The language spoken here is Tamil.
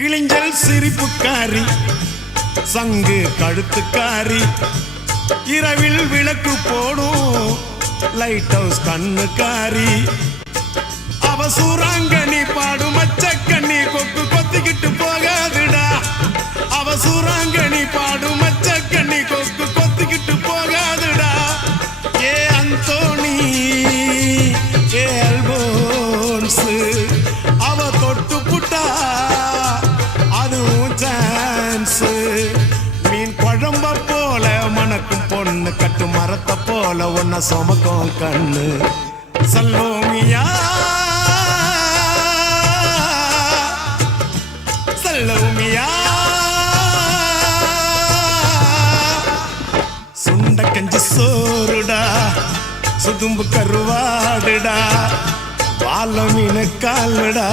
கிளிஞ்சல் சிரிப்புக்காரி சங்கு கழுத்துக்காரி இரவில் விளக்கு போடும் லைட் ஹவுஸ் கண்ணுக்காரி அவ சூறாங்கண்ணி பாடும் மச்சக்கண்ணி கொக்கு கொத்திக்கிட்டு போகாதுடா அவ சூறாங்கண்ணி பாடும் மச்சக்கண்ணி கொக்கு கொத்திக்கிட்டு போகாதுடா ஏ அந்தோணி ஏ அல்போன்ஸ் அவ தொட்டு புட்டா அதுவும் சான்ஸ் மீன் குழம்ப போல மணக்கும் பொண்ணு கட்டு மரத்தை போல ஒன்ன சுமக்கும் கண்ணு சல்லோமியா சல்லோமியா சுண்ட கஞ்சி சோறுடா சுதும்பு கருவாடுடா வாழ மீன் காலுடா